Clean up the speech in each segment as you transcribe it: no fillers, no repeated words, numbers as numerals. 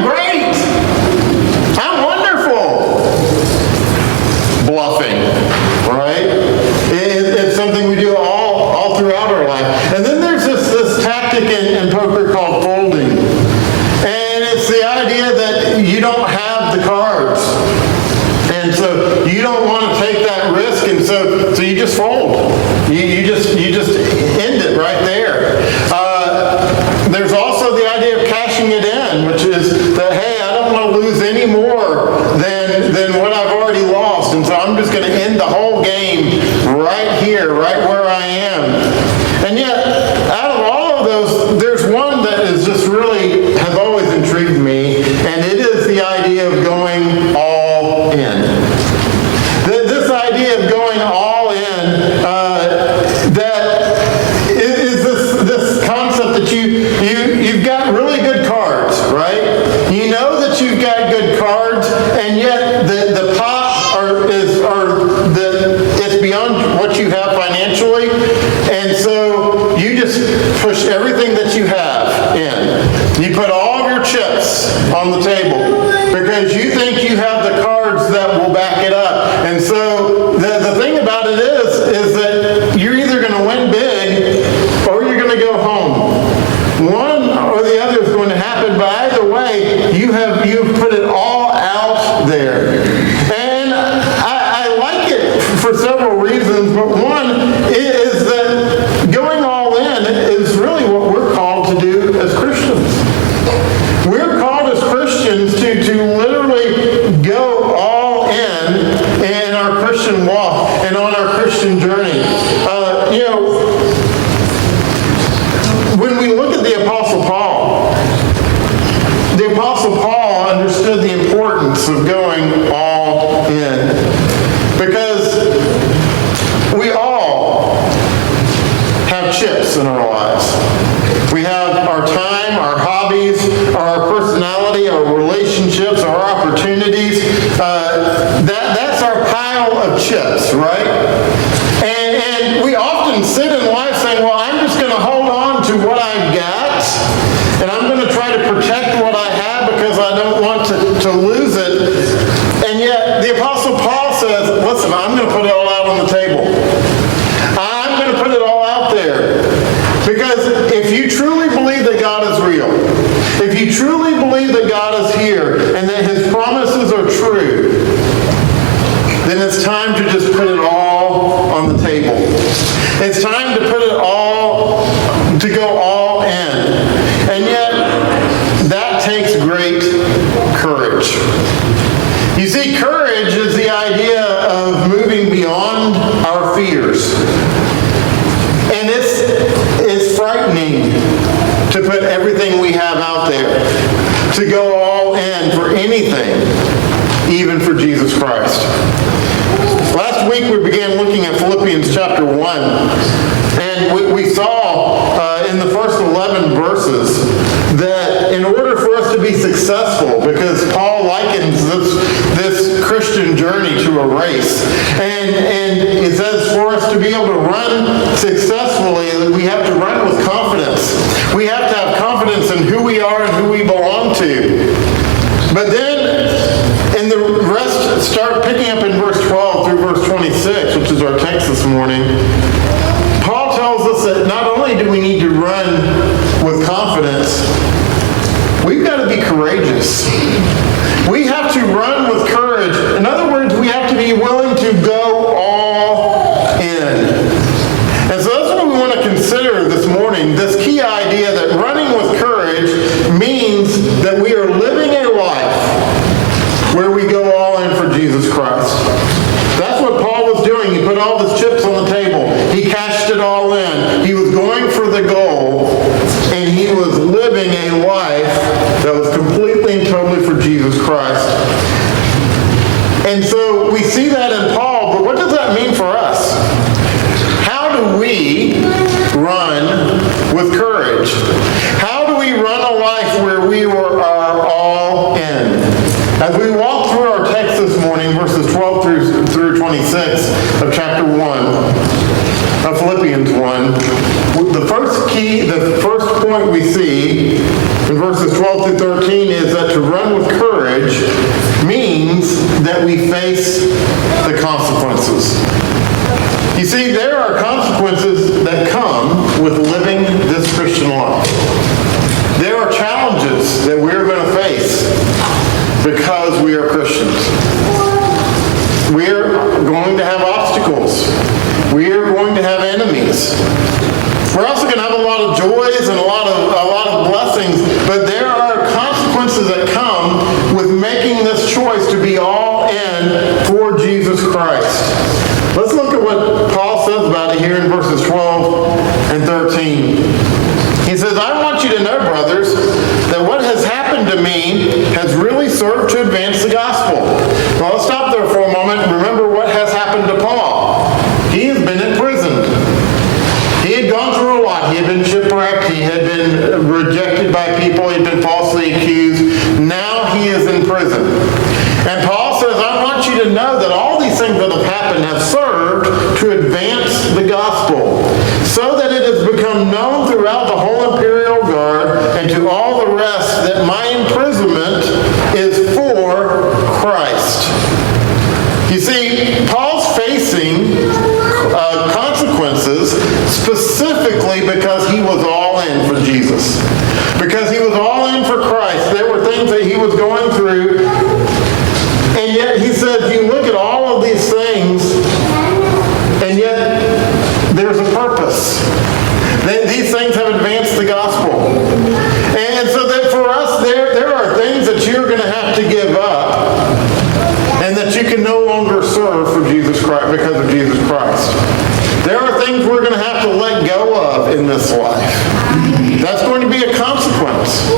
I'm great. I'm wonderful. Bluffing, right? It's something we do all throughout our life. And then there's this tactic in poker called folding. And it's the idea that you don't have the cards. And so you don't want to take that risk, and so you just fold. You just end it right there. There's also the idea of cashing it in, which is that, hey, I don't want to lose any more than what I've already lost, and so I'm just going to end the whole game right here, right where I am. And yet, out of all of those, there's one that is just really has always intrigued me, and it is the idea of going all in. This idea of going all in, that is this concept that you've got really good cards, right? You know that you've got good cards, and yet the pot it's beyond what you have financially, and so you just push everything that you have in. You put all of your chips on the table because you think you have the cards that will back it up. And so the thing about it is that you're either going to win big or you're going to go home. One or the other is going to happen, but either way, you've put it all out there. And I like it for several reasons, but one is that going all in is really what we're called to do as Christians. We're called as Christians to literally go all in our Christian walk and on our Christian journey. When we look at the Apostle Paul understood the importance of going all in, because we all have chips in our lives. We have our time, our hobbies, our personality, our relationships, our opportunities. That's our pile of chips, right? And we often sit in life saying, well, I'm just going to hold on to what I've got, and I'm going to try to protect what I have because I don't want to lose it. And yet the Apostle Paul says, listen, I'm going to put it all out on the table. I'm going to put it all out there. Because if you truly believe that God is real, if you truly believe that God is here and that His promises are true, then it's time to just put it all on the table. It's time to put it all, to go all in. And yet, that takes great courage. You see, courage is the idea of moving beyond our fears. And it's frightening to put everything we have out there, to go all in for anything, even for Jesus Christ. Last week we began looking at Philippians chapter 1, and we saw in the first 11 verses that in order for us to be successful, because Paul likens this Christian journey to a race, and it says for us to be able to run successfully, we have to run with confidence. We have to have confidence in who we are and who we belong to. But then, in the rest, start picking up in verse 12 through verse 26, which is our text this morning. Paul tells us that not only do we need to run with confidence, we've got to be courageous. We have to run with courage. In other words, we have to be willing to go all in. And so that's what we want to consider this morning, this key idea that running with courage means that we are living a life where we go all in for Jesus Christ. That's what Paul was doing. He put all his chips on the table. He cashed it all in. He was going for the goal, and he was living a life that was completely and totally for Jesus Christ. And so we see that in Paul, but what does that mean for us? How do we run with courage? How do we run a life where we are all in? As we walk through our text this morning, verses 12 through 26 of chapter 1 of Philippians 1, the first point we see in verses 12 through 13 is that that to run with courage means that we face the consequences. You see, there are consequences that come with living this Christian life. There are challenges that we're going to face because we are Christians. We're going to have obstacles. We are going to have enemies. We're also going to have a lot of joys and a lot of blessings, but there are consequences that come with making this choice to be all in for Jesus Christ. Let's look at what Paul says about it here in verses 12 and 13. He says, I want you to know, brothers, that what has happened to me has really served to advance the gospel. Well, let's stop there for a moment and remember what has happened to Paul. He has been imprisoned. He had gone through a lot. He had been shipwrecked. He had been rejected by people. He had been falsely accused. Now he is in prison. And Paul says, I want you to know that all these things that have happened have served to advance the gospel, so that it has become known throughout the whole imperial guard and to all the rest that my imprisonment is for Christ. You see, Paul's facing consequences specifically because he was all in for Jesus. Because he was all in for Christ. There were things that he was going through. And yet he says, you look at all of these things, and yet there's a purpose. These things have advanced the gospel. And so that for us, there are things that you're going to have to give up and that you can no longer serve for Jesus Christ because of Jesus Christ. There are things we're going to have to let go of in this life. That's going to be a consequence.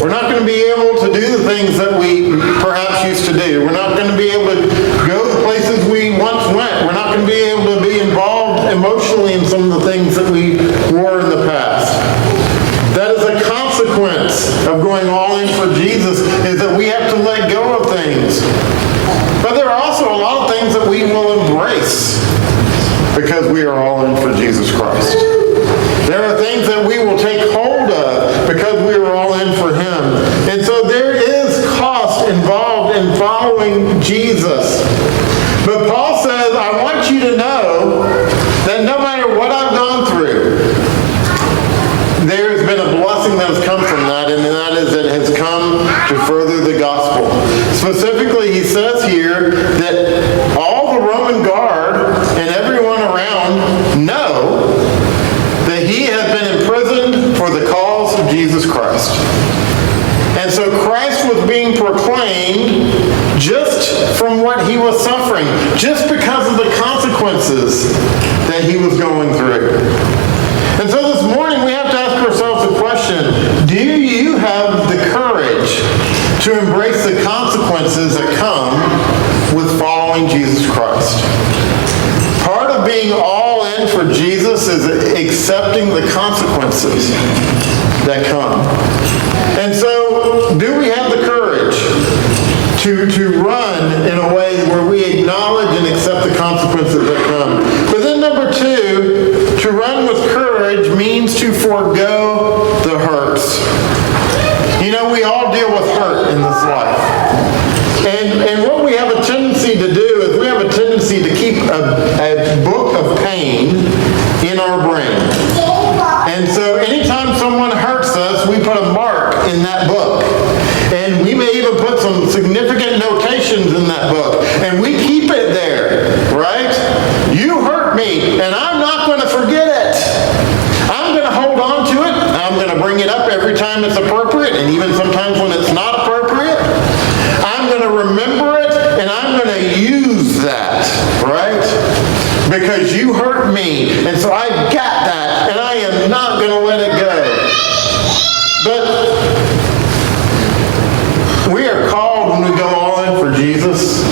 We're not going to be able to do the things that we perhaps used to do. We're not going to be able to go the places we once went. We're not going to be able to be involved emotionally in some of the things that we were in the past. That is a consequence of going all in for Jesus, is that we have to let go of things. But there are also a lot of things that we will embrace because we are all in for Jesus Christ. There are things that we will take hold of because we are all in for Him. And so there is cost involved in following Jesus. But Paul says, I want you to know that no matter what I've gone through, there has been a blessing that has come from that, and that is it has come to further the gospel. Specifically, he says here that all the Roman guard and everyone around know that he has been imprisoned for the cause of Jesus Christ. And so Christ was being proclaimed just from what he was suffering, just because of the consequences that he was going through. And so this morning we have to ask ourselves the question, do you have the courage to embrace the consequences that come with following Jesus Christ? Part of being all in for Jesus is accepting the consequences that come. And so, do we have the courage to run in a way where we acknowledge and accept the consequences that come? But then number two, to run with courage means to forego the hurts. You know, we all deal with hurt in this life. And what we have a tendency to do is we have a tendency to keep a book of pain in our brain. And so anytime someone hurts us, we put a mark in that book. And we may even put some significant notations in that book. And we keep it there, right? You hurt me, and I'm not going to forget it. I'm going to hold on to it. I'm going to bring it up every time it's appropriate, and even sometimes when it's not appropriate. I'm going to remember it, and I'm going to use that, right? Because you hurt me, and so I've got that, and I am not going to let it go. But we are called, when we go all in for Jesus,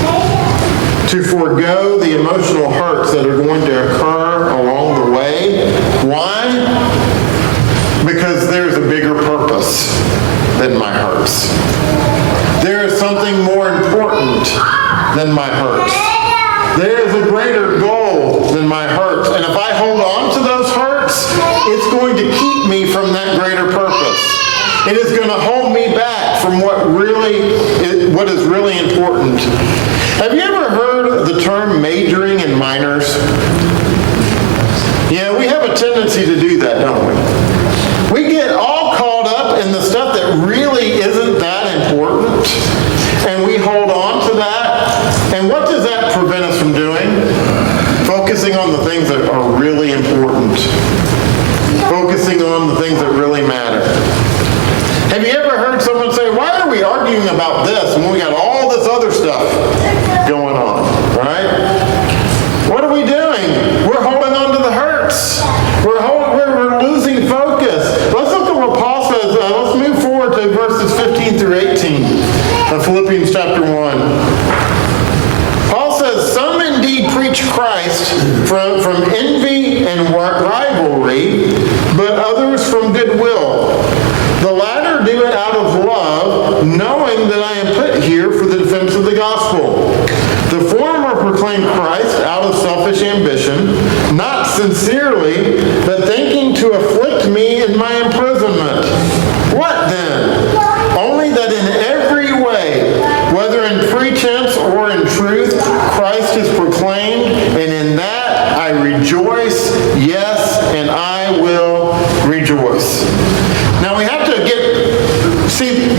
to forego the emotional hurts that are going to occur along the way. Why? Because there's a bigger purpose than my hurts. There is something more important than my hurts. There is a greater goal than my hurts. And if I hold on to those hurts, it's going to keep me from that greater purpose. It is going to hold me back from what is really important. Have you ever heard the term majoring in minors? Yeah, we have a tendency to do that, don't we? We get all caught up in the stuff that really isn't that important, and we hold on to that. And what does that prevent us from doing? Focusing on the things that are really important. Focusing on the things that really matter. Have you ever heard someone say, why are we arguing about this when we got all this other stuff going on, right? What are we doing? We're holding on to the hurts. We're losing focus. Let's look at what Paul says. Let's move forward to verses 15 through 18 of Philippians chapter 1. Paul says, some indeed preach Christ from envy and rivalry, but others from goodwill. The latter do it out of love, knowing that I am put here for the defense of the gospel. The former proclaim Christ out of selfish ambition, not sincerely, but thinking to afflict me in my imprisonment. What then? Only that in every way, whether in pretense or in truth, Christ is proclaimed, and in that I rejoice, yes, and I will rejoice. Now we have to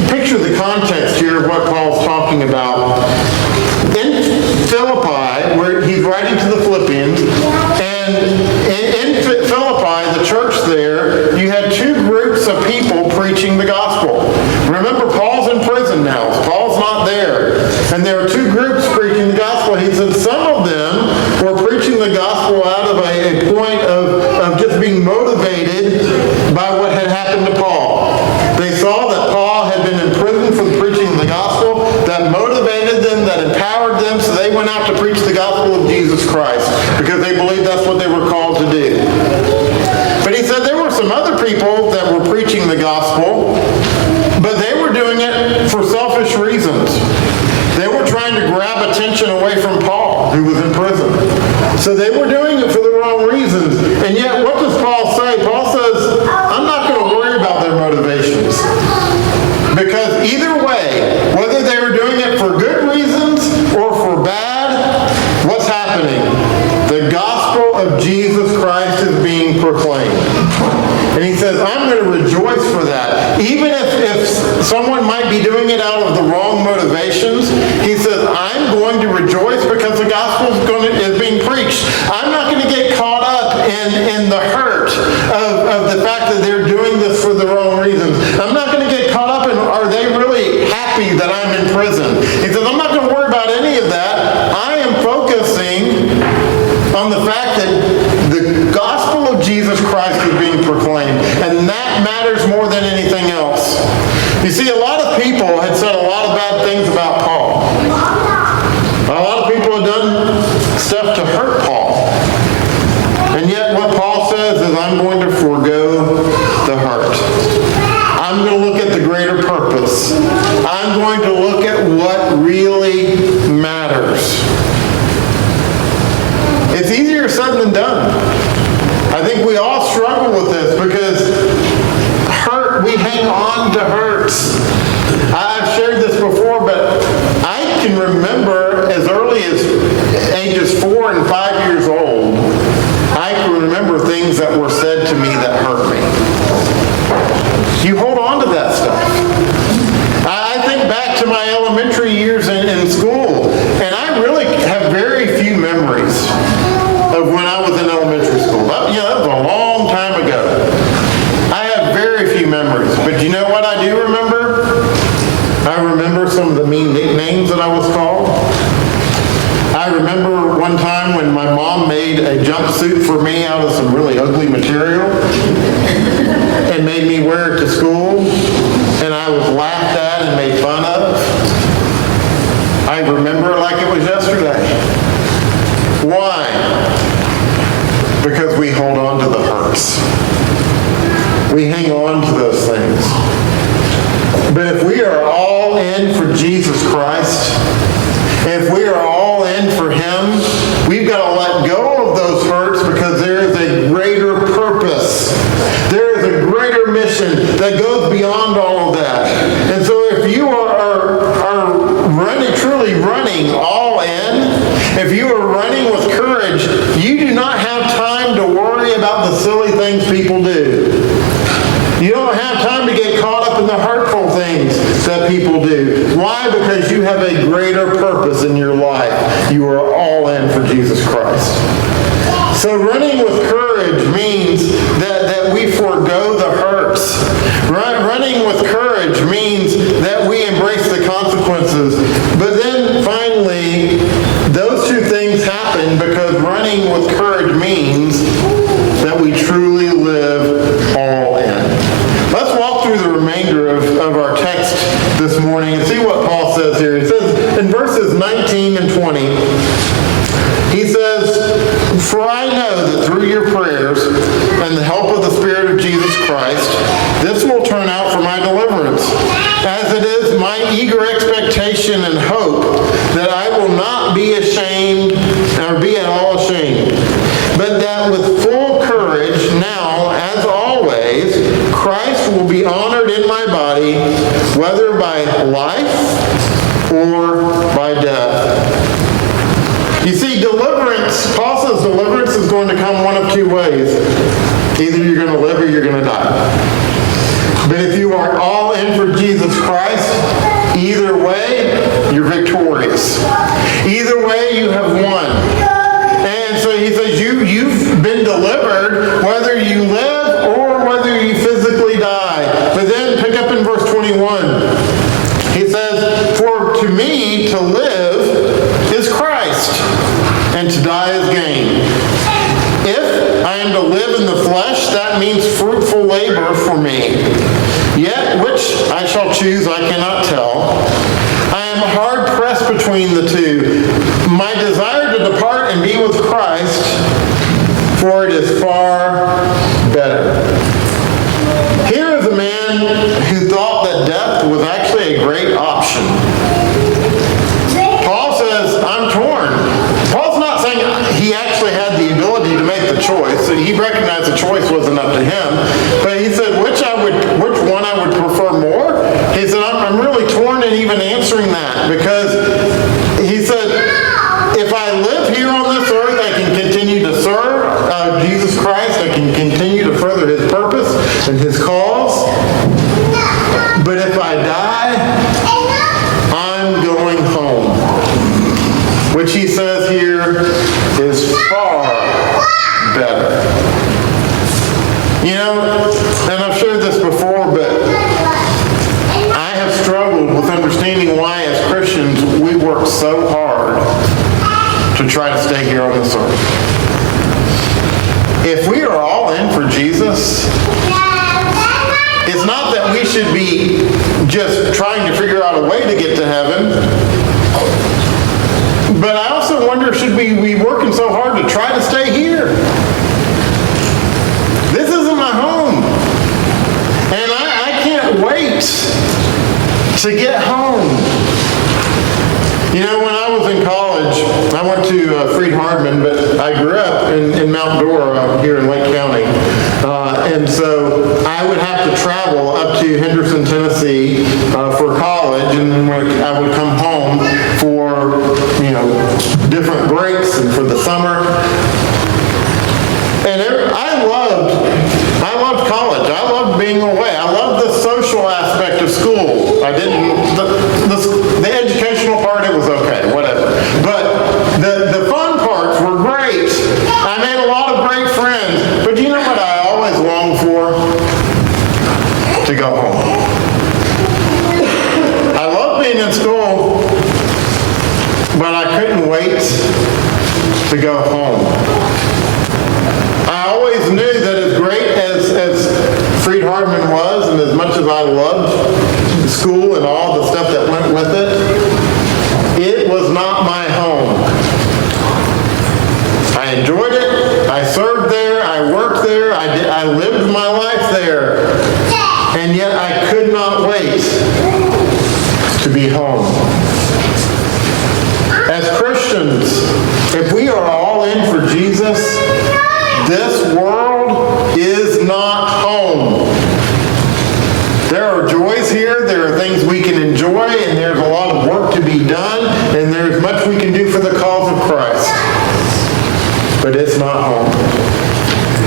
picture the context here of what Paul's talking about. In Philippi, where he's writing to the Philippians, and in Philippi, the church there, you had two groups of people preaching the gospel. Remember, Paul's in prison now. Paul's not there. And there are two groups preaching the gospel. He said some of them were preaching the gospel out of a point of just being motivated by what had happened to Paul. They saw that Paul had been in prison for the preaching of the gospel. That motivated them, that empowered them, so they went out to preach the gospel of Jesus Christ because they believed that's what they were called to do. But he said there were some other people that were preaching the gospel, but they were doing it for selfish reasons. They were trying to grab attention away from Paul, who was in prison. So they were doing it for the wrong reasons. And yet, what does Paul say? Paul says, I'm not going to worry about their motivations. Because either way, whether they were doing it for good reasons or for bad, what's happening? The gospel of Jesus Christ is being proclaimed. And he says, I'm going to rejoice for that. Even if someone might be doing it out of the wrong motivations, he says, I'm going to rejoice because the gospel is being preached. I'm not going to get caught up in the hurt of the fact that they're doing this for the wrong reasons. I'm not going to get caught up in, are they really happy that I'm in prison? He says, I'm not going to worry about any of that. I am focusing on the fact that the gospel of Jesus Christ is being proclaimed, and that matters more than anything else. You see, a lot of people had said a lot of bad things about Paul. A lot of people had done stuff to hurt Paul. And yet what Paul says is, I'm going to forego the hurt. I'm going to look at the greater purpose. I'm going to look at what really matters. It's easier said than done. I think we all struggle with this because we hang on to hurts. I've shared this before, but I can remember as early as ages 4 and 5 years old, I can remember things that were said to me that hurt me. You hold on to that stuff. I think back to my elementary years in school, and I really have very few memories of when I was in elementary school. That was a long time ago. I have very few memories. But you know what I do remember? I remember some of the mean nicknames that I was called. I remember one time when my mom made a jumpsuit for me out of some really ugly material and made me wear it to school, and I was laughed at and made fun of. I remember it like it was yesterday. Why? Because we hold on to the hurts. We hang on to those things. But if we are all in for Jesus Christ, if we are all in for Him, we've got to let go of those hurts because there is a greater purpose. There is a greater mission that goes beyond all of that. And so if you do. Why? Because you have a greater purpose in your life. You are all in for Jesus Christ. So running with courage means that we forego the hurts. Running with courage means that we embrace the consequences. But then finally, those two things happen because running with courage means that we truly live all in. Let's walk through the remainder of our text this morning and see what Paul says here. He says in verses 19 and 20, he says, "For I know that through your prayers and the help of the Spirit of Jesus Christ, this will turn out for my deliverance, as it is my eager expectation and hope that I will not be ashamed or be at all ashamed, but that with full courage now, as always, Christ will be honored in my body, whether by life or by death." You see, deliverance, Paul says deliverance is going to come one of two ways. Either you're going to live or you're going to die. But if you are all in for Jesus Christ, either way, you're victorious. Either way, you have won. And so he says, you've been delivered whether you live or whether you physically die. But then pick up in verse 21. He says, "For to me to live is Christ, and to die is gain. If I am to live in the flesh, that means fruitful labor for me. Yet which I shall choose I cannot tell. I am hard pressed between the two. My desire to depart and be with Christ, for it is far better." Here is a man who thought that death was actually a great option. Paul says, I'm torn. Paul's not saying he actually had the ability to make the choice. He recognized the choice wasn't up to him. But he said, which one I would prefer more? He said, I'm really torn in even answering that, because he said, if I live here on this earth, I can continue to serve Jesus Christ. I can continue to further his purpose and his cause. But if I die, I'm going home. Which he says here is far better. You know, and I've shared this before, but I have struggled with understanding why as Christians we work so hard to try to stay here on this earth. If we are all in for Jesus, it's not that we should be just trying to figure out a way to get to heaven. But I also wonder, should we be working so hard to try to stay here? This isn't my home. And I can't wait to get home. You know, when I was in college, I went to Freed-Hardeman, but I grew up in Mount Dora here in Lake County. And so I would have to travel up to Henderson, Tennessee for college, and then I would come home for, different breaks and for the summer. And I loved college. I loved being away. I loved the social aspect of school. I didn't, the educational part, it was okay, whatever. But the fun parts were great. I made a lot of great friends. But you know what I always longed for? To go home. I loved being in school, but I couldn't wait to go home. I always knew that as great as Freed-Hardeman was, and as much as I loved school and all the stuff that went with it, it was not my home. I enjoyed it. I served there. I worked there. I lived my life there. And yet I could not wait to be home. As Christians, if we are all in for Jesus, this world is not home. There are joys here. There are things we can enjoy, and there's a lot of work to be done, and there's much we can do for the cause of Christ. But it's not home.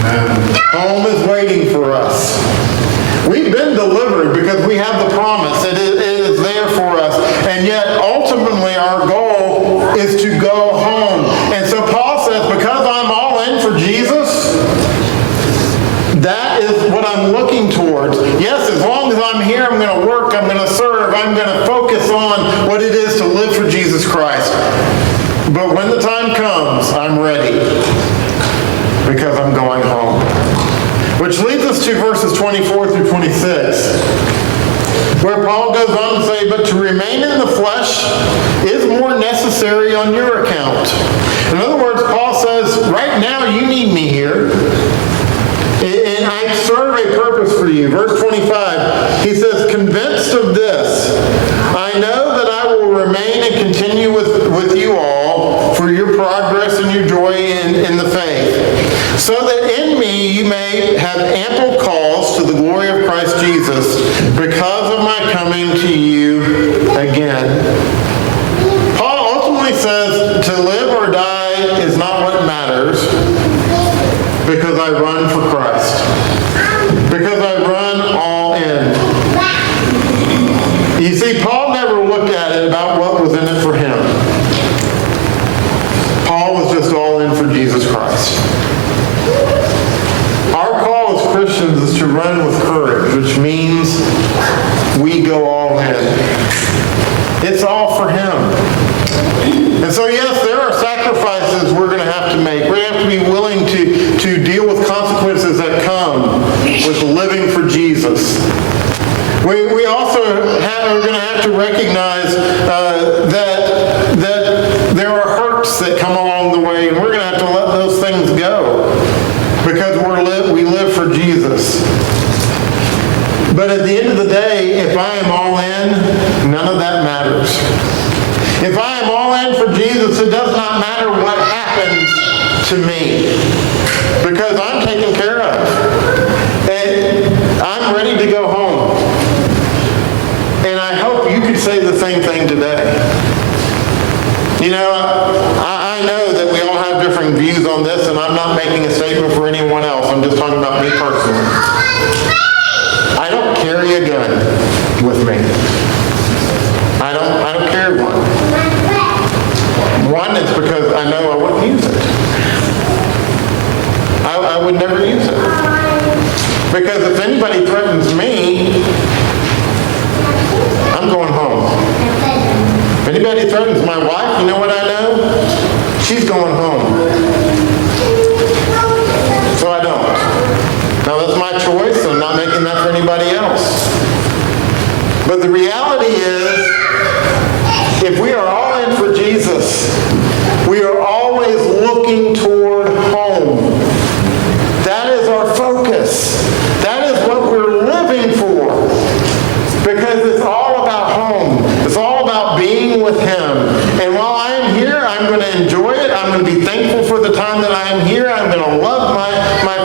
Amen. Home is waiting for us. We've been delivered because we have the promise. It is there for us. but to remain in the flesh is more necessary on your account. In other words, Paul says, right now you need me here, and I serve a purpose for you. Verse 25, he says, convinced of this, I know that I will remain and continue with you all for your progress and your joy in the faith, so that in me you may have ample cause to the glory of Christ Jesus because of my coming to you again. Paul ultimately says to live or die is not what matters, because I run for Christ. Because I run all in. You see, Paul never looked at it about what was in it for him. Paul was just all in for Jesus Christ. Our call as Christians is to run with courage, which means we go all in. It's all for him. And so yes, there are sacrifices we're going to have to make. We're going to have to be willing to deal with consequences that come with living for Jesus. We also are going to have to recognize that there are hurts that come along the way, and we're going to have to let those things go because we live for Jesus. But at the end of the day, if I am all in, none of that matters. If I am all in for Jesus, it does not matter what happens to me, because I'm taken care of. And I'm ready to go home. And I hope you could say the same thing today. You know, I know that we all have different views on this, and I'm not making a statement for anyone else. I'm just talking about me personally. I don't carry a gun with me. I don't carry one. One is because I know I wouldn't use it. I would never use it. Because if anybody threatens me, I'm going home. If anybody threatens my wife, you know what I know? She's going home. So I don't. Now that's my choice. I'm not making that for anybody else. But the reality is, if we are all in for Jesus, we are always looking toward home. That is our focus. That is what we're living for. Because it's all about home. It's all about being with Him. And while I am here, I'm going to enjoy it. I'm going to be thankful for the time that I am here. I'm going to love my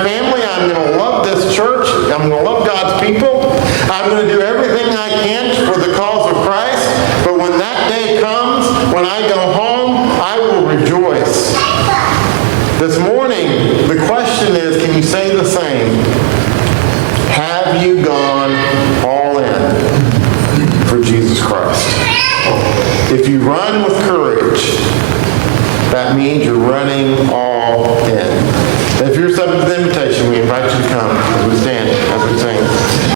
family. I'm going to love this church. I'm going to love God's people. I'm going to do everything I can for the cause of Christ. But when that day comes, when I go home, I will rejoice. This morning, the question is, can you say the same? Have you gone all in for Jesus Christ? If you run with courage, that means you're running all